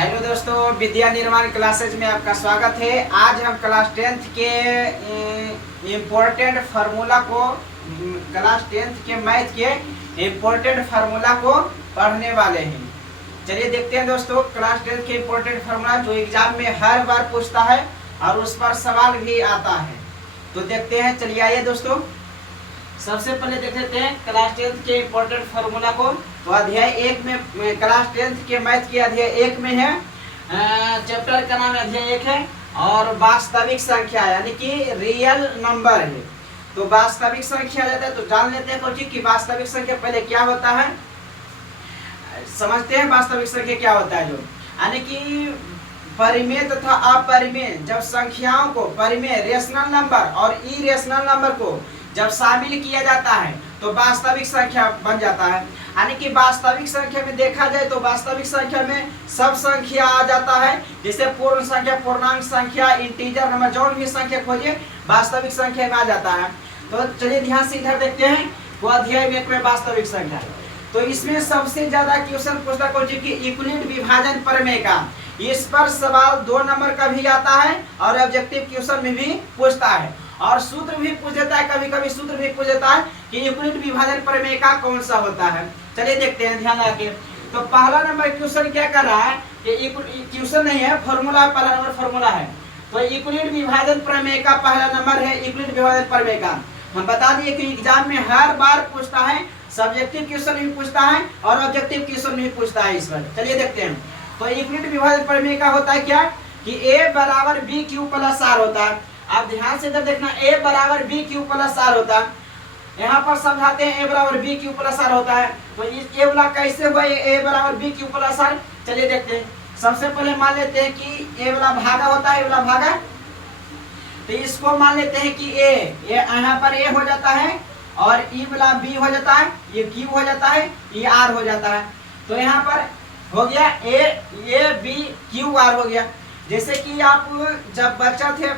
Hello दोस्तों, विद्या निर्माण classes में आपका स्वागत है। आज हम क्लास 10th के इम्पोर्टेंट फार्मूला को क्लास 10th के मैथ के इम्पोर्टेंट फार्मूला को पढ़ने वाले हैं। चलिए देखते हैं दोस्तों, क्लास 10th के इम्पोर्टेंट फार्मूला जो एग्जाम में हर बार पूछता है और उस पर सवाल भी आता है। तो देखते हैं, चलिए आइए दोस्तों, सबसे पहले देख लेते हैं क्लास 10th के इम्पोर्टेंट फार्मूला को। तो अध्याय 1 में क्लास 10th के मैथ के अध्याय 1 में है, चैप्टर का नाम अध्याय 1 है और वास्तविक संख्या यानी कि रियल नंबर है। तो वास्तविक संख्या जाता है तो जान लेते हैं कोई कि वास्तविक संख्या पहले क्या होता है, समझते हैं वास्तविक संख्या क्या होता है। जो यानी कि परिमेय तथा अपरिमेय जब संख्याओं को परिमेय रेशनल नंबर और इरेशनल नंबर को जब शामिल किया जाता है तो वास्तविक संख्या बन जाता है। यानी कि वास्तविक संख्या में देखा जाए तो वास्तविक संख्या में सब संख्या आ जाता है, जैसे पूर्ण संख्या, पूर्णांक संख्या, इंटीजर नंबर, जो भी संख्या खोजिए वास्तविक संख्या में आ जाता है। तो चलिए ध्यान से इधर देखते हैं, वो अध्याय 1 में वास्तविक संख्या है। तो इसमें सबसे ज्यादा क्वेश्चन पूछता है कि यूक्लिड विभाजन प्रमेय का। इस पर सवाल 2 नंबर का भी आता है और ऑब्जेक्टिव क्वेश्चन में भी पूछता है और सूत्र भी पूछ देता है, कभी कभी सूत्र भी पूछ देता है कि यूक्लिड विभाजन प्रमेय का कौन सा होता है। चलिए देखते हैं ध्यान रखे। तो पहला नंबर क्वेश्चन क्या कर रहा है कि क्वेश्चन नहीं है, फॉर्मूला, पहला नंबर फॉर्मूला है। तो यूक्लिड विभाजन प्रमेय का पहला नंबर है यूक्लिड विभाजन प्रमेय का। हम बता दिए कि एग्जाम में हर बार पूछता है, सब्जेक्टिव क्वेश्चन भी पूछता है और ऑब्जेक्टिव क्वेश्चन भी पूछता है इस पर। चलिए देखते हैं। तो यूक्लिड विभाजन प्रमेय का होता है क्या कि a बराबर बी क्यू प्लस आर होता है। आप ध्यान से इधर देखना, a बराबर बी क्यू प्लस आर होता है। यहाँ पर समझाते हैं a बराबर बी क्यू प्लस आर होता है। तो इस a वाला कैसे हुआ, a बराबर बी क्यू प्लस आर। चलिए देखते हैं। सबसे पहले मान लेते हैं कि a वाला भागा होता है, a वाला भागा। तो इसको मान लेते हैं कि a यहाँ पर a हो जाता है और e वाला b हो जाता है, ये q हो जाता है, ये r हो जाता है। तो यहाँ पर हो गया a b q r हो गया। जैसे कि आप जब बच्चा थे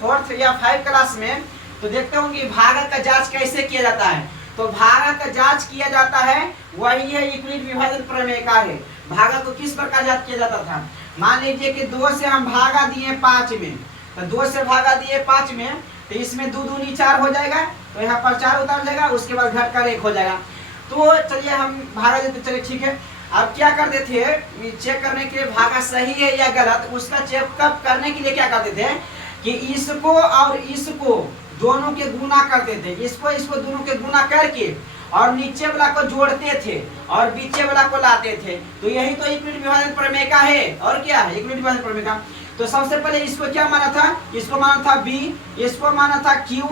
4th या 5 क्लास में तो देखते होंगे भागा का जांच कैसे किया जाता है। तो भागा का जांच किया जाता है, वही है यूक्लिड विभाजन प्रमेय का है। भागा को किस प्रकार जांच किया जाता था, मान लीजिए कि 2 से हम भागा दिए 5 में, तो 2 से भागा दिए 5 में, तो इसमें 2 दूनी 4 हो जाएगा, तो यहाँ पर 4 उतार जाएगा, उसके बाद घट कर 1 हो जाएगा। तो चलिए हम भागा देते, चलिए ठीक है। अब क्या करते थे, चेक करने के लिए भागा सही है या गलत, उसका चेकअप करने के लिए क्या करते थे कि इसको और इसको दोनों के गुना करते थे, इसको दोनों के गुना करके और नीचे वाला को जोड़ते थे और बीचे वाला को लाते थे। तो यही तो यूक्लिड विभाजन प्रमेय का है। और क्या है यूक्लिड विभाजन प्रमेय का। तो सबसे पहले इसको क्या माना था, इसको माना था b, इसको माना था q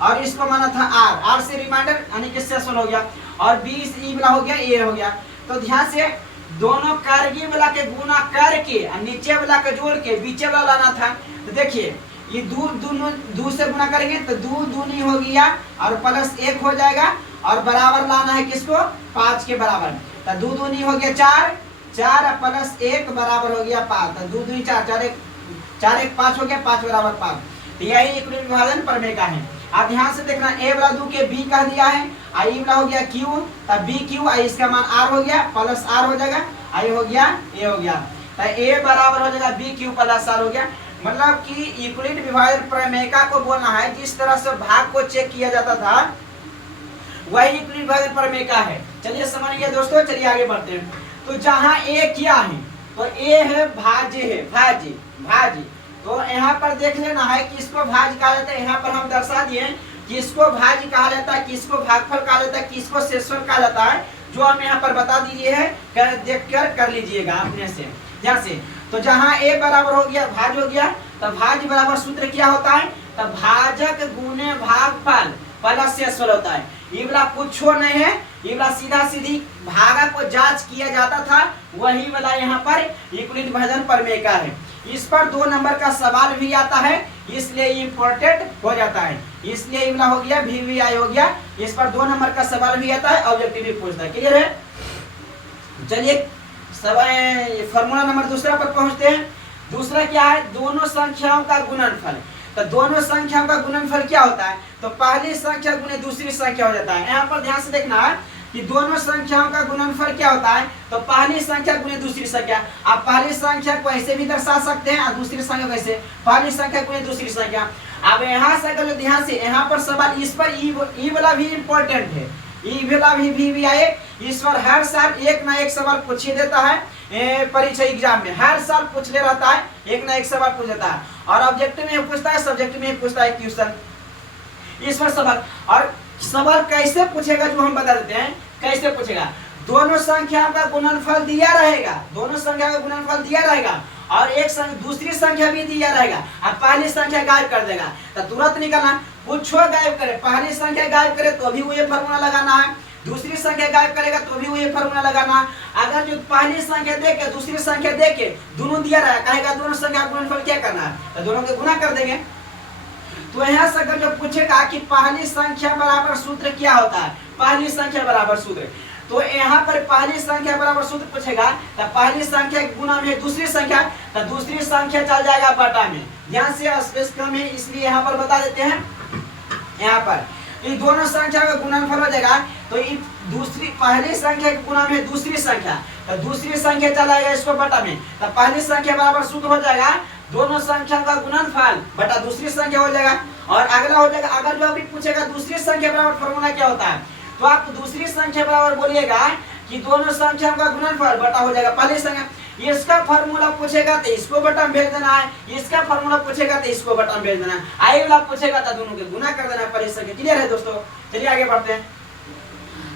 और इसको माना था r से रिमाइंडर यानी कि सेशन हो गया और b ई वाला हो गया, a हो गया। तो ध्यान से दोनों कारगी वाला के गुना करके नीचे वाला के जोड़ के बीचे वाला लाना था। तो देखिए ये दो से गुना करेंगे तो 2 दूनी हो गया और प्लस 1 हो जाएगा और बराबर लाना है किसको, 5 के बराबर। तो 2 दूनी हो गया 4, 4 प्लस 1 बराबर हो गया 5। तो 2 दूनी 4, 4 1 5 हो गया, 5 बराबर 5। तो यही यूक्लिड विभाजन प्रमेय का है। आप ध्यान से देखना, a वाला 2 के b कह दिया है, i वाला हो गया q, तब b q, आई इसका मान r हो गया, प्लस r हो जाएगा, i हो गया a हो गया। तो a बराबर हो जाएगा b q प्लस r हो गया। मतलब कि यूक्लिड विभाजन प्रमेय को बोलना है जिस तरह से भाग को चेक किया जाता था वही यूक्लिड विभाजन प्रमेय का है। चलिए समझिए दोस्तों, चलिए आगे बढ़ते हैं। तो जहाँ a क्या है, तो a है भाज्य, है भाज्य। तो यहाँ पर देख लेना है कि इसको भाज्य कहा जाता है। यहाँ पर हम दर्शा दिए कि इसको भाज्य कहा जाता है, किसको भागफल कहा जाता है, किसको शेषफल कहा जाता है, जो हम यहाँ पर बता दीजिए है, देख कर लीजिएगा अपने से ध्यान से। तो जहाँ a बराबर हो गया भाज्य हो गया, तो भाज्य बराबर सूत्र क्या होता है, तो भाजक गुने भागफल प्लस शेषफल होता है। ये वाला कुछ नहीं है, ये वाला सीधा सीधी भागा को जांच किया जाता था, वही वाला यहाँ पर यूक्लिड विभाजन प्रमेय का है। इस पर 2 नंबर का सवाल भी आता है, इसलिए इम्पोर्टेंट हो जाता है। इसलिए ये वाला हो गया VVI हो गया, इस पर 2 नंबर का सवाल भी आता है, ऑब्जेक्टिव भी पूछता है। क्लियर है। चलिए फॉर्मूला नंबर दूसरा पर पहुंचते हैं। दूसरा क्या है, दोनों संख्याओं का गुणनफल। तो दोनों संख्याओं का गुणनफल क्या होता है, तो पहली संख्या गुने दूसरी संख्या हो जाता है। यहाँ पर ध्यान से देखना, कि दोनों संख्याओं का गुणनफल क्या होता है, तो पहली संख्या गुने दूसरी संख्या। आप पहली संख्या को ऐसे भी दर्शा सकते हैं और दूसरी संख्या को ऐसे, पहली संख्या गुने दूसरी संख्या। अब यहाँ से अगर ध्यान से यहाँ पर सवाल इस पर ई वाला भी इम्पोर्टेंट है, ई वाला भी आए। इस पर हर साल एक ना एक सवाल पूछिए देता है परीक्षा एग्जाम में, हर साल पूछले रहता है, एक ना एक सवाल पूछ देता है। और ऑब्जेक्टिव में पूछता है, सब्जेक्टिव में पूछता है क्वेश्चन इस पर सवाल। और सवाल कैसे पूछेगा जो हम बता देते हैं, कैसे पूछेगा। दोनों संख्याओं का गुणनफल दिया रहेगा, दोनों संख्या का गुणनफल दिया रहेगा और एक दूसरी संख्या भी दिया रहेगा। अब पहली संख्या गायब कर देगा तो तुरंत निकलना, कुछो गायब करे, पहली संख्या गायब करे तो भी वही फॉर्मूला लगाना है, दूसरी संख्या गायब करेगा तो भी वही फॉर्मूला लगाना है। अगर जो पहली संख्या दे के दूसरी संख्या दे के दोनों दिया रहा कहेगा दोनों संख्या का गुणनफल क्या करना है, तो दोनों के गुना कर देंगे। तो यहाँ से अगर जो पूछेगा कि पहली संख्या बराबर सूत्र क्या होता है, पहली संख्या बराबर सूत्र, तो यहाँ पर पहली संख्या बराबर सूत्र पूछेगा तो पहली संख्या गुना में दूसरी संख्या, तो दूसरी संख्या चल जाएगा बटा में। ध्यान से स्पेस कम है इसलिए यहाँ पर बता देते हैं। यहाँ पर ये दोनों संख्या का गुणनफल हो जाएगा, तो ये दूसरी पहली संख्या के गुना में दूसरी संख्या, तो दूसरी संख्या चलाएगा इसको बटा में, तो पहली संख्या बराबर सूत्र हो जाएगा दोनों संख्या का गुणनफल बटा दूसरी संख्या हो जाएगा। और अगला हो जाएगा, अगर जो अभी पूछेगा दूसरी संख्या बराबर फॉर्मूला क्या होता है, तो आप दूसरी संख्या बराबर बोलिएगा कि दोनों संख्या का गुणनफल बटा हो जाएगा पहली संख्या। इसका फॉर्मूला पूछेगा तो इसको बटा में भेज देना है, इसका फॉर्मूला पूछेगा तो इसको बटा में भेज देना है, आई वाला पूछेगा तो दोनों के गुना कर देना है पहली संख्या। क्लियर है दोस्तों, चलिए आगे बढ़ते हैं।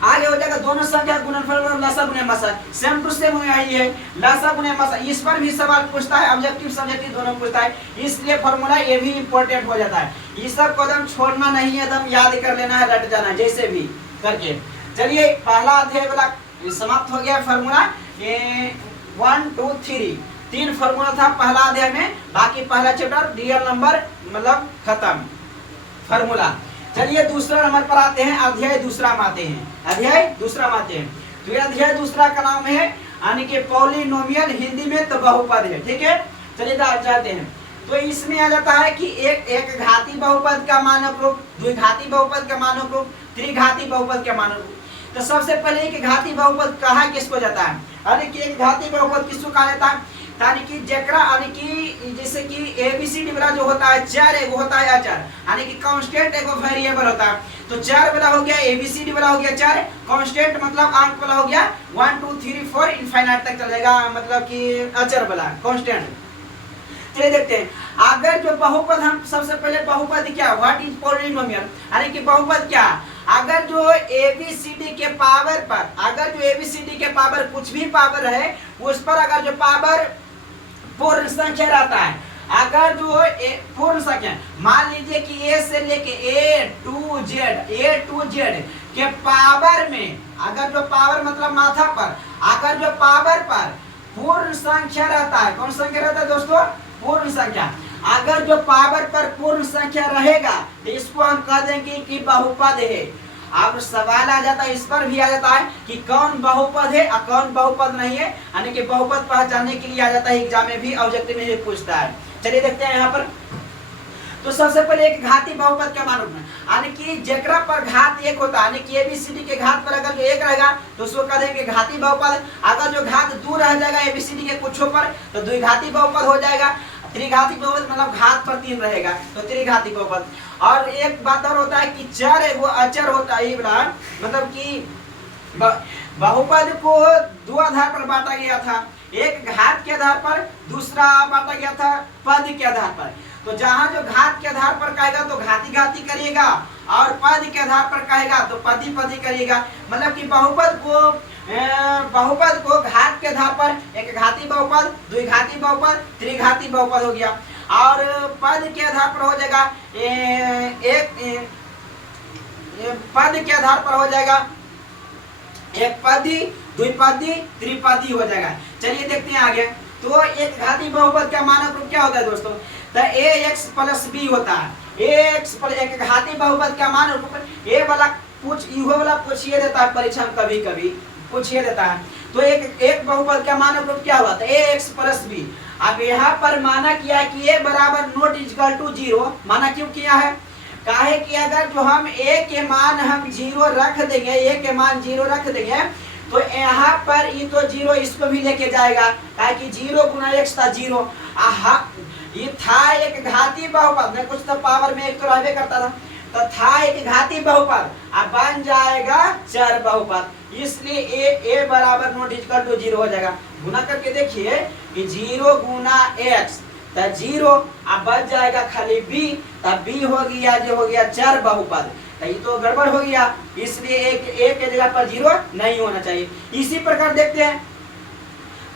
आगे हो जाएगा दोनों संख्या गुणनफल लसा गुने मसा, सेम टू सेम यही है, लसा गुने मसा। इस पर भी सवाल पूछता है, ऑब्जेक्टिव सब्जेक्टिव दोनों पूछता है, इसलिए फॉर्मूला ये भी इंपॉर्टेंट हो जाता है। ये सब कदम छोड़ना नहीं है, एकदम याद कर लेना है, रट जाना जैसे भी करके। चलिए पहला अध्याय वाला समाप्त हो गया फॉर्मूला, ये 1 2 3 तीन फॉर्मूला था पहला अध्याय में, बाकी पहला चैप्टर रियल नंबर मतलब खत्म फॉर्मूला। चलिए दूसरा नंबर पर आते हैं, अध्याय दूसरा में आते हैं, अध्याय दूसरा में आते हैं। तो ये अध्याय दूसरा का नाम है यानी कि पॉलिनोमियल, हिंदी में तो बहुपद है, ठीक है। चलिए जाते हैं। तो इसमें आ जाता है कि एक घाती बहुपद का मानक रूप, द्विघाती बहुपद का मानक रूप, त्रिघाती बहुपद का मानक रूप। तो सबसे पहले एक घाती बहुपद कहा किसको जाता है, यानी कि एक घाती बहुपद किसको कहा जाता है, यानी कि जकरा यानी कि जैसे कि एबीसीडी वाला जो होता है चर एगो होता है अचर, यानी कि कांस्टेंट एगो वेरिएबल होता है। तो चर वाला हो गया एबीसीडी वाला हो गया चर, कांस्टेंट मतलब अंक वाला हो गया 1 2 3 4 इनफाइनाइट तक चलेगा, मतलब कि अचर वाला कांस्टेंट। चलिए देखते हैं। अगर जो बहुपद, हम सबसे पहले बहुपद क्या, व्हाट इज पॉलिनोमियल, यानी कि बहुपद क्या, अगर जो एबीसीडी के पावर पर, अगर जो एबीसीडी के पावर कुछ भी पावर है उस पर अगर जो पावर पूर्ण संख्या रहता है, अगर जो पूर्ण संख्या मान लीजिए कि ए से लेके ए टू जेड के पावर में, अगर जो पावर मतलब माथा पर, अगर जो पावर पर पूर्ण संख्या रहता है, कौन संख्या रहता है दोस्तों, पूर्ण संख्या। अगर जो पावर पर पूर्ण संख्या रहेगा तो इसको हम कह देंगे कि बहुपद है। अब सवाल आ जाता है, इस पर भी आ जाता है कि कौन बहुपद है और कौन बहुपद नहीं है, यानी कि बहुपद पहचानने के लिए आ जाता है, एग्जाम में भी ऑब्जेक्टिव में भी पूछता है। चलिए देखते हैं यहाँ पर। तो सबसे पहले एक घाती बहुपद का मानक है, यानी कि जेकरा पर घात एक होता है, यानी कि एबीसीडी के घात पर अगर जो एक रहेगा तो उसको कह देंगे घाती बहुपद। अगर जो घात दो रह जाएगा एबीसीडी के कुछों पर तो द्विघाती बहुपद हो जाएगा। त्रिघाती बहुपद मतलब घात पर 3 रहेगा तो त्रिघाती बहुपद। और एक बात और होता है कि चर एगो अचर होता है, मतलब कि बहुपद को दो आधार पर बांटा गया था, एक घात के आधार पर, दूसरा बांटा गया था पद के आधार पर। तो जहां जो घात के आधार पर कहेगा तो घाती घाती करिएगा और पद के आधार पर कहेगा तो पदी पदी करिएगा। मतलब कि बहुपद को घात के आधार पर एक घाती बहुपद, द्विघाती बहुपद, त्रिघाती बहुपद हो गया। और पद के आधार पर हो जाएगा पद के आधार पर हो जाएगा एक पदी, द्विपदी, त्रिपदी हो जाएगा। चलिए देखते हैं आगे। तो एक घाती बहुपद का मानक रूप क्या होता है दोस्तों, तो ax प्लस बी होता है। ax पर एक घाती बहुपद का मानक रूप ए वाला इहो वाला पूछिए देता है परीक्षा में, कभी कभी पूछिए देता है। तो एक बहुपद का मानक रूप क्या हुआ, तो ax प्लस बी। अब यहाँ पर माना किया कि a बराबर नॉट इक्वल टू 0, माना क्यों किया है, काहे कि अगर जो हम a के मान हम 0 रख देंगे, a के मान 0 रख देंगे तो यहाँ पर ये तो 0 इसको भी लेके जाएगा, काहे कि 0 गुना x था 0। ये था एक घाती बहुपद में, कुछ तो पावर में एक तो रहबे करता था, तो था एक घाती बहुपद, अब बन जाएगा चर बहुपद, इसलिए a बराबर नॉट इक्वल टू 0 हो जाएगा। गुना करके देखिए कि 0 गुना x तो 0, अब बच जाएगा खाली b, तब b हो गया जो हो गया चर बहुपद, तो ये तो गड़बड़ हो गया, इसलिए एक के जगह पर 0 नहीं होना चाहिए। इसी प्रकार देखते हैं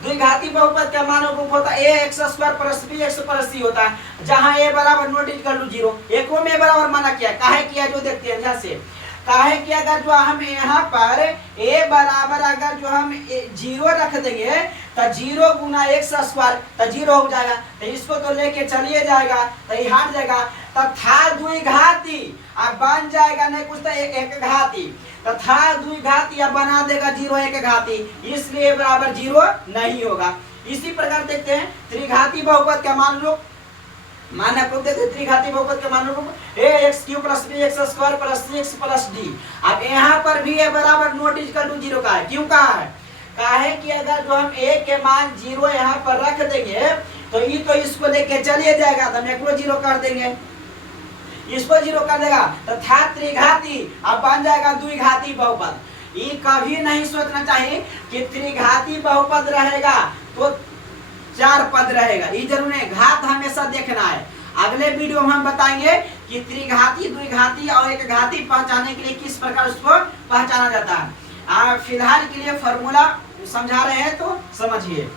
द्विघाती बहुपद का मान रूप होता है ax square plus bx plus c होता है, जहां a बराबर नॉट इक्वल टू 0, एको में बराबर माना किया, काहे किया जो देखते हैं ध्यान से, काहे कि अगर जो हम यहाँ पर a बराबर अगर जो हम 0 रख देंगे तो 0 गुना x स्क्वायर तो 0 हो जाएगा, तो इसको तो लेके चलिए जाएगा, तो ये हट जाएगा, तो था द्विघाती अब बन जाएगा नहीं कुछ तो एक घाती, तो था द्विघाती अब बना देगा 0 एक घाती, इसलिए बराबर 0 नहीं होगा। इसी प्रकार देखते हैं त्रिघाती बहुपद का मान रूप, मान आप लोग देखते त्रिघाती बहुपद के मान रूप ax³ + bx² + cx + d। अब यहाँ पर भी a बराबर नॉट इक्वल टू 0 का है, क्यों कहा है, काहे कि अगर जो हम a के मान 0 यहाँ पर रख देंगे तो ये तो इसको लेके चलिए जाएगा, तो हम एकरो 0 कर देंगे, इसको 0 कर देगा, तो था त्रिघाती अब बन जाएगा द्विघाती बहुपद। ये कभी नहीं सोचना चाहिए कि त्रिघाती बहुपद रहेगा तो 4 पद रहेगा, ये जरूर है, घात हमेशा देखना है। अगले वीडियो में हम बताएंगे कि त्रिघाती द्विघाती और एक घाती पहचानने के लिए किस प्रकार उसको पहचाना जाता है। फिलहाल के लिए फॉर्मूला समझा रहे हैं तो समझिए।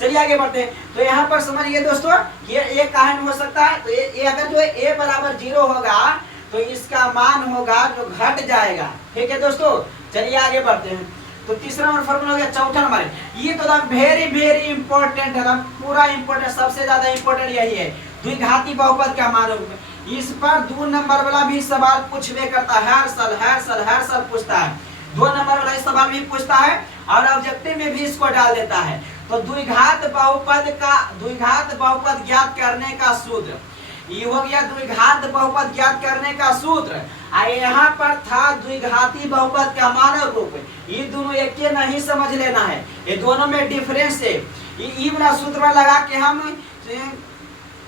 चलिए आगे बढ़ते हैं, तो यहाँ पर समझिए दोस्तों ये कारण हो सकता है, तो ये अगर जो a बराबर 0 होगा तो इसका मान होगा जो घट जाएगा, ठीक है दोस्तों। चलिए आगे बढ़ते हैं, तो तीसरा नंबर फॉर्मूला हो गया, चौथा नंबर ये तो वेरी इंपॉर्टेंट है, पूरा इंपॉर्टेंट, सबसे ज्यादा इंपॉर्टेंट यही है, द्विघाती बहुपद का मान रूप। इस पर 2 नंबर वाला भी सवाल पूछवे करता है, हर साल पूछता है, 2 नंबर वाला इस सवाल भी पूछता है और ऑब्जेक्टिव में भी इसको डाल देता है। तो द्विघात बहुपद ज्ञात करने का सूत्र, ये हो गया द्विघात बहुपद ज्ञात करने का सूत्र। यहाँ पर था द्विघाती बहुपद का मान रूप, ये दोनों एक के नहीं समझ लेना है, ये दोनों में डिफरेंस है। ये वाला सूत्र लगा के हम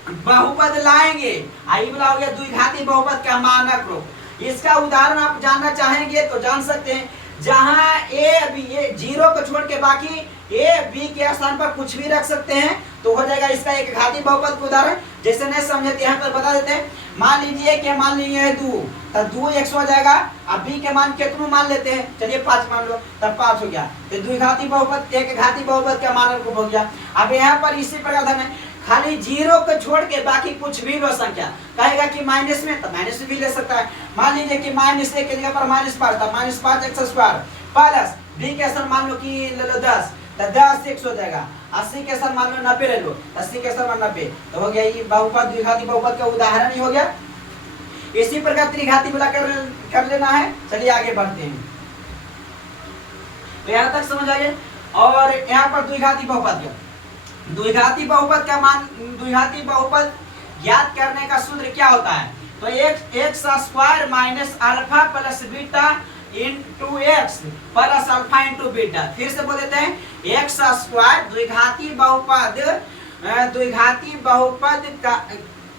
बहुपद लाएंगे, ये वाला हो गया द्विघाती बहुपद का मानक रूप। इसका उदाहरण आप जानना चाहेंगे तो जान सकते हैं, जहां a b 0 को छोड़ के बाकी a b के स्थान पर कुछ भी रख सकते हैं तो हो जाएगा इसका एक घाती बहुपद का उदाहरण। जैसे नहीं समझे यहाँ पर बता देते हैं, मान लीजिए कि मान लीजिए है 2, तब 2 x हो जाएगा, अब b के मान कितना मान लेते हैं, चलिए 5 मान लो, तब 5 हो गया, तो द्विघाती बहुपद एक घाती बहुपद का मान रूप हो गया। अब यहाँ पर इसी प्रकार है, खाली 0 को छोड़ के बाकी कुछ भी लो संख्या, कहेगा कि माइनस में, तो माइनस भी ले सकता है। मान लीजिए कि -1 के जगह पर -5 था, -5x² प्लस b के स्थान मान लो कि ले लो 10, तो 10x हो जाएगा, 80 के स्थान मान लो 90 ले लो, 80 के स्थान 90, तो हो गया ये बहुपद द्विघाती बहुपद का उदाहरण ही हो गया। इसी प्रकार त्रिघाती वाला कर लेना है। चलिए आगे बढ़ते हैं, तो यहाँ तक समझ आइए। और यहाँ पर द्विघाती बहुपद का मान, द्विघाती बहुपद ज्ञात करने का सूत्र क्या होता है, तो x² minus alpha plus beta into x plus alpha into beta. फिर से बोल देते हैं, x² द्विघाती बहुपद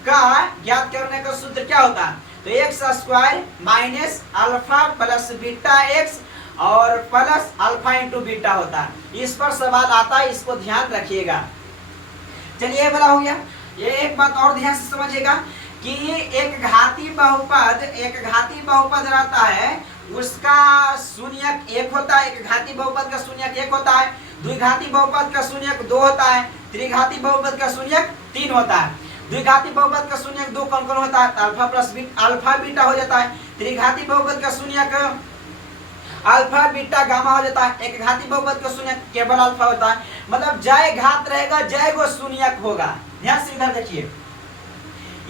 का ज्ञात करने का सूत्र क्या होता है, तो x² minus alpha plus beta x और प्लस अल्फा इंटू बीटा होता है। इस पर सवाल आता है, इसको ध्यान रखिएगा। चलिए ये वाला हो गया। ये एक बात और ध्यान से समझिएगा कि एक घाती बहुपद रहता है, उसका शून्यक 1 होता है, एक घाती बहुपद का शून्यक 1 होता है, द्विघाती बहुपद का शून्यक 2 होता है, त्रिघाती बहुपद का शून्यक 3 होता है। द्विघाती बहुपद का शून्यक 2 कौन-कौन होता है, अल्फा प्लस अल्फा बीटा हो जाता है। त्रिघाती बहुपद का शून्यक अल्फा बीटा गामा हो जाता है। एक घाती बहुपद का शून्यक केवल अल्फा होता है, मतलब जय घात रहेगा जय वो शून्यक होगा। ध्यान से इधर देखिए।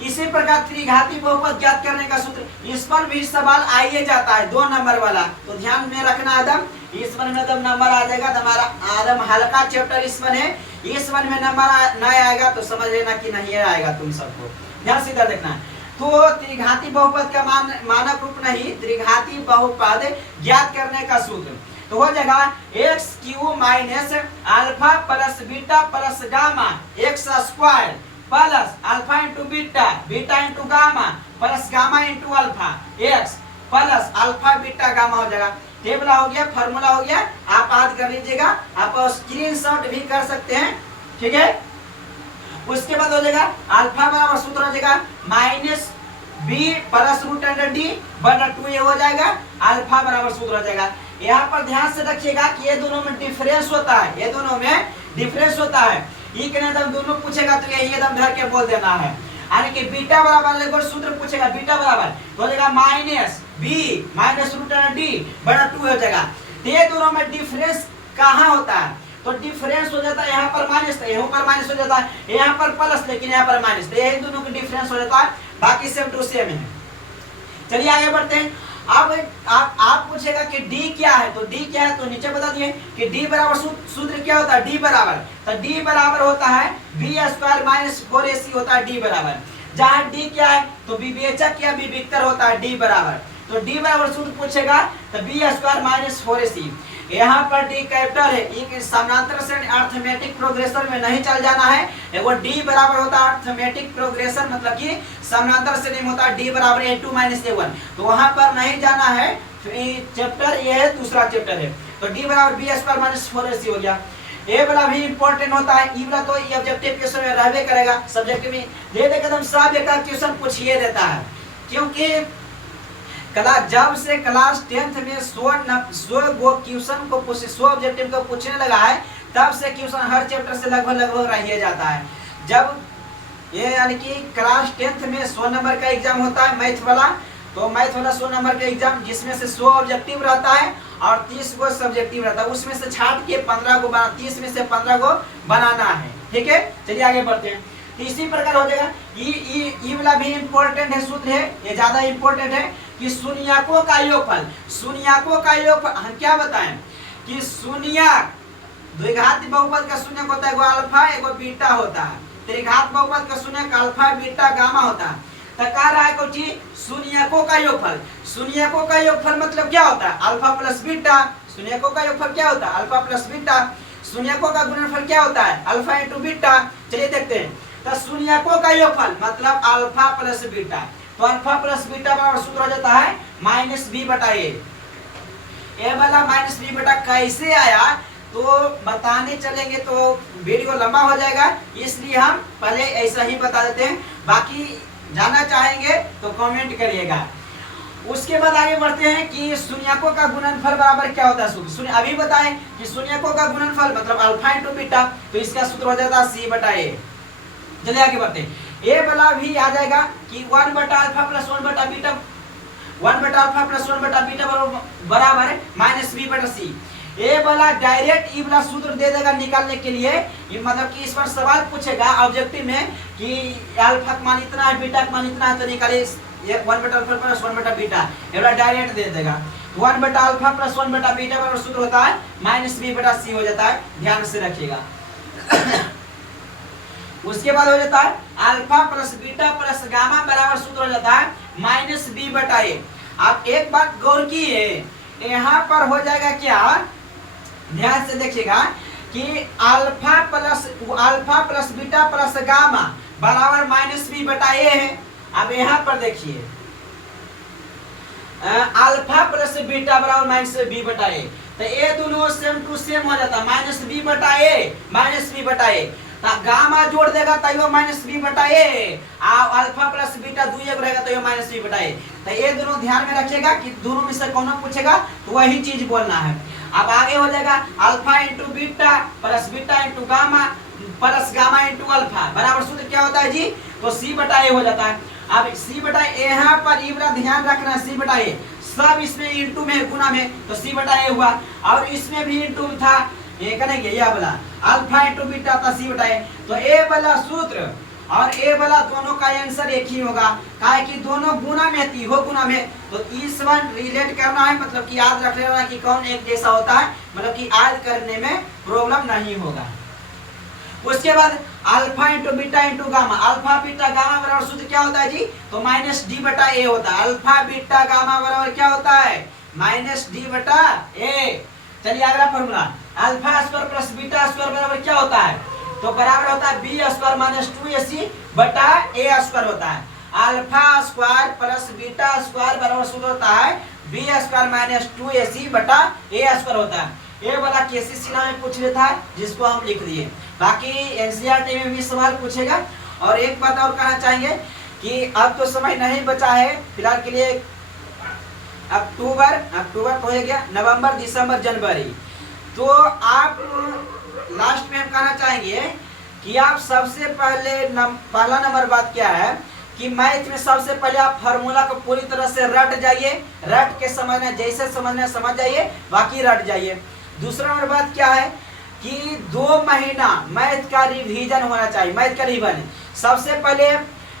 इसी प्रकार त्रिघाती बहुपद ज्ञात करने का सूत्र, इस पर भी सवाल आइए जाता है 2 नंबर वाला, तो ध्यान में रखना एकदम। इस पर में एकदम नंबर आ जाएगा, हमारा एकदम हल्का चैप्टर इस पर है, इस पर में नंबर नहीं आएगा तो समझ लेना कि नहीं आएगा तुम सबको। ध्यान से इधर देखना है। तो त्रिघाती बहुपद का मानक रूप नहीं, त्रिघाती बहुपद ज्ञात करने का सूत्र तो हो जाएगा x Q minus alpha plus beta plus gamma x square plus alpha into beta beta into gamma plus gamma into alpha x plus alpha beta gamma हो जाएगा। टेबल हो गया, फॉर्मूला हो गया, आप याद कर लीजिएगा, आप स्क्रीनशॉट भी कर सकते हैं, ठीक है। उसके बाद हो जाएगा अल्फा बराबर सूत्र हो जाएगा minus b plus root under d बटा 2a हो जाएगा, अल्फा बराबर सूत्र हो जाएगा। यहाँ पर ध्यान से रखिएगा कि ये दोनों में डिफरेंस होता है, ये दोनों में डिफरेंस होता है। ये कहने दम दोनों पूछेगा तो यही एकदम धर के बोल देना है, यानी कि बीटा बराबर एक सूत्र पूछेगा, बीटा बराबर तो हो जाएगा minus b minus root under d बटा 2 हो जाएगा। तो ये दोनों में डिफरेंस कहाँ होता है, तो डिफरेंस हो जाता है यहाँ पर माइनस, यहाँ पर माइनस हो जाता है, यहाँ पर प्लस लेकिन यहाँ पर माइनस, तो यही दोनों का डिफरेंस हो जाता है, बाकी सेम टू सेम है। चलिए आगे बढ़ते हैं। अब आप पूछेगा कि डी क्या है, तो डी क्या है तो नीचे बता दिए कि डी बराबर सूत्र क्या होता है, डी बराबर, तो डी बराबर होता है बी स्क्वायर माइनस 4ac होता है डी बराबर। जहाँ डी क्या है तो विवेचक या विविक्तर होता है डी बराबर, तो डी बराबर सूत्र पूछेगा तो बी स्क्वायर माइनस 4ac। यहाँ पर डी कैपिटल है, एक समानांतर श्रेणी अर्थमेटिक प्रोग्रेशन में नहीं चल जाना है। वो डी बराबर होता है अर्थमेटिक प्रोग्रेशन मतलब कि समानांतर श्रेणी में होता है डी बराबर a2 माइनस a1, तो वहां पर नहीं जाना है। चैप्टर ये है, दूसरा चैप्टर है, तो डी बराबर बी स्क्वायर माइनस 4ac हो गया। ए वाला भी इंपॉर्टेंट होता है, ई वाला तो ये ऑब्जेक्टिव क्वेश्चन में रहबे करेगा, सब्जेक्टिव में दे दे एकदम सब एक क्वेश्चन पूछिए देता है, क्योंकि जब से क्लास 10th में 100 गो क्वेश्चन को 100 ऑब्जेक्टिव को पूछने लगा है, तब से क्वेश्चन हर चैप्टर से लगभग रह जाता है। जब ये यानी कि क्लास 10th में 100 नंबर का एग्जाम होता है मैथ वाला, तो मैथ वाला 100 नंबर का एग्जाम जिसमें से 100 ऑब्जेक्टिव रहता है और 30 गो सब्जेक्टिव रहता है, उसमें से छाट के 15 गो 30 में से 15 गो बनाना है, ठीक है। चलिए आगे बढ़ते हैं। तो इसी प्रकार हो जाएगा ई वाला भी इंपॉर्टेंट है, सूत्र है ये ज्यादा इंपॉर्टेंट है कि शून्यकों का योगफल, शून्यकों का योगफल हम क्या बताएं कि शून्यक द्विघात बहुपद का शून्यक होता है, एगो अल्फा एगो बीटा होता है, त्रिघात बहुपद का शून्यक अल्फा बीटा गामा होता है। तो कह रहा है कोई चीज शून्यकों का योगफल, शून्यकों का योगफल मतलब क्या होता है अल्फा प्लस बीटा, शून्यकों का योगफल क्या होता है अल्फा प्लस बीटा, शून्यकों का गुणनफल क्या होता है अल्फा इंटू बीटा। चलिए देखते हैं, तो शून्यकों का योगफल मतलब अल्फा प्लस बीटा, तो अल्फा प्लस बीटा बराबर सूत्र हो जाता है माइनस बी बटा ए वाला माइनस बी बटा कैसे आया तो बताने चलेंगे तो वीडियो लंबा हो जाएगा, इसलिए हम पहले ऐसा ही बता देते हैं, बाकी जानना चाहेंगे तो कमेंट करिएगा। उसके बाद आगे बढ़ते हैं कि शून्यकों का गुणनफल बराबर क्या होता है सूत्र, अभी बताएं कि शून्यकों का गुणनफल मतलब अल्फा इंटू बीटा, तो इसका सूत्र हो जाता है सी बटा ए। चलिए आगे बढ़ते हैं, ए वाला भी आ जाएगा कि 1 बटा अल्फा प्लस 1 बटा बीटा, 1 बटा अल्फा प्लस 1 बटा बीटा बराबर है माइनस बी बटा सी। ए वाला डायरेक्ट ई वाला सूत्र दे देगा निकालने के लिए, ये मतलब कि इस पर सवाल पूछेगा ऑब्जेक्टिव में कि अल्फा का मान इतना है बीटा का मान इतना है, तो निकालिए 1 बटा अल्फा प्लस 1 बटा बीटा, ये वाला डायरेक्ट दे देगा। 1 बटा अल्फा प्लस 1 बटा बीटा बराबर सूत्र होता है माइनस बी बटा सी हो जाता है, ध्यान से रखिएगा। उसके बाद हो जाता है alpha plus beta plus gamma बराबर सूत्र हो जाता है माइनस बी बटा ए। आप एक बात गौर कीजिए, यहाँ पर हो जाएगा क्या, ध्यान से देखिएगा कि alpha plus beta plus gamma बराबर माइनस बी बटा ए है। अब यहाँ पर देखिए अल्फा प्लस बीटा बराबर माइनस बी बटा ए, तो ये दोनों सेम टू सेम हो जाता है माइनस बी बटा ए माइनस बी बटा ए, गामा जोड़ देगा तो माइनस बी बटा ए, अल्फा प्लस बीटा दुई रहेगा तो माइनस बी बटा ए। तो ये दोनों ध्यान में रखिएगा कि दोनों में से कौन पूछेगा तो वही चीज बोलना है। अब आगे हो जाएगा alpha into beta plus beta into gamma plus gamma into alpha बराबर सूत्र क्या होता है जी, तो सी बटा ए हो जाता है। अब सी बटा ए यहाँ पर ये वाला ध्यान रखना है, सी बटा ए सब इसमें इंटू में गुना में, तो सी बटा ए हुआ, और इसमें भी इंटू था ये करेंगे यह वाला अल्फा इंटू बीटा था सी बटा ए, तो ए वाला सूत्र और ए वाला दोनों का आंसर एक ही होगा, काहे कि दोनों गुना में थी हो गुना में, तो इस वन रिलेट करना है, मतलब कि याद रख लेना कि कौन एक जैसा होता है, मतलब कि याद करने में प्रॉब्लम नहीं होगा। उसके बाद alpha into beta into gamma, alpha beta gamma बराबर सूत्र क्या होता है जी, तो माइनस डी बटा ए होता है। अल्फा बीटा गामा बराबर क्या होता है, माइनस डी बटा ए। चलिए अगला formula, alpha square plus beta square बराबर क्या होता है, तो बराबर होता है बी स्क्वायर माइनस 2ac बटा ए स्क्वायर होता है। Alpha square plus beta square बराबर सूत्र होता है बी स्क्वायर माइनस 2ac बटा ए स्क्वायर होता है। ये वाला केसीसी में पूछ लेता है जिसको हम लिख दिए, बाकी एनसीईआरटी में भी सवाल पूछेगा। और एक बात और कहना चाहेंगे कि अब तो समय नहीं बचा है फिलहाल के लिए, अक्टूबर तो हो गया, नवंबर दिसंबर जनवरी, तो आप लास्ट में हम कहना चाहेंगे कि आप सबसे पहला नंबर बात क्या है कि मैथ में सबसे पहले आप फार्मूला को पूरी तरह से रट जाइए, रट के समझना, जैसे समझना समझ जाइए, बाकी रट जाइए। दूसरा नंबर बात क्या है कि 2 महीना मैथ का रिवीजन होना चाहिए। मैथ का रिवीजन सबसे पहले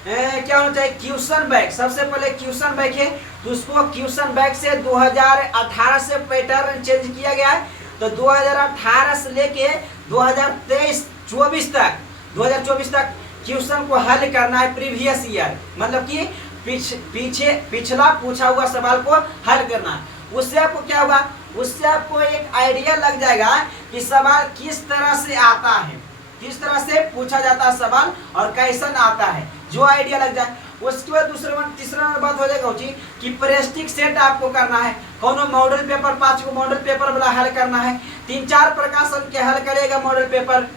क्या होना चाहिए, क्वेश्चन बैंक, सबसे पहले क्वेश्चन बैंक है तो उसको क्वेश्चन बैंक से 2018 से पैटर्न चेंज किया गया है, तो 2018 से लेके 2023-24 तक 2024 तक क्वेश्चन को हल करना है प्रीवियस ईयर, मतलब कि पिछला पूछा हुआ सवाल को हल करना है। उससे आपको क्या होगा, उससे आपको एक आइडिया लग जाएगा कि सवाल किस तरह से आता है, किस तरह से पूछा जाता है सवाल और कैसन आता है, जो आइडिया लग जाए। उसके बाद तीसरा बात हो जाएगा कि प्रेस्टिक सेट आपको करना है, कोनो मॉडल पेपर 5 को मॉडल पेपर वाला हल करना है, 3-4 प्रकाशन के हल करेगा मॉडल पेपर,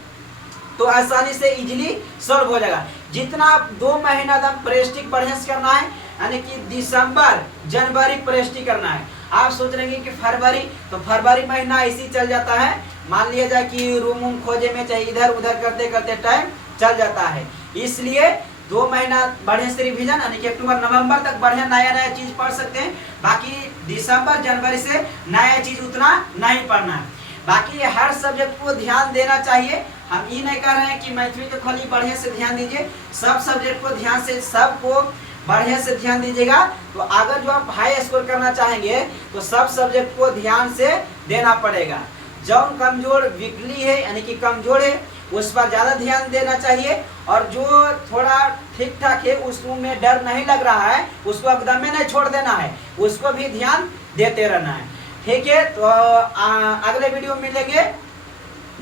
तो आसानी से इजीली सॉल्व हो जाएगा। जितना आप 2 महीना तक प्रेस्टिक बढ़िया से करना है, यानी कि दिसंबर जनवरी प्रेस्टिक करना है। आप सोच रहे हैं कि फरवरी, तो फरवरी महीना ऐसे ही चल जाता है, मान लिया जाए कि रूम खोजे में चाहे इधर उधर करते करते टाइम चल जाता है, इसलिए 2 महीना बढ़िया से रिवीजन, यानी कि अक्टूबर नवंबर तक बढ़िया नया चीज पढ़ सकते हैं, बाकी दिसंबर जनवरी से नया चीज उतना नहीं पढ़ना है। बाकी हर सब्जेक्ट को ध्यान देना चाहिए, हम ये नहीं कह रहे हैं कि मैथमेटिक्स को खाली बढ़िया से ध्यान दीजिए, सब सब्जेक्ट को ध्यान से, सबको बढ़िया से ध्यान दीजिएगा, तो अगर जो आप हाई स्कोर करना चाहेंगे तो सब सब्जेक्ट को ध्यान से देना पड़ेगा। जो कमजोर वीकली है यानी कि कमजोर है उस पर ज़्यादा ध्यान देना चाहिए, और जो थोड़ा ठीक ठाक है उसमें डर नहीं लग रहा है उसको एकदम में नहीं छोड़ देना है, उसको भी ध्यान देते रहना है। ठीक है, तो अगले वीडियो में मिलेंगे,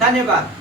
धन्यवाद।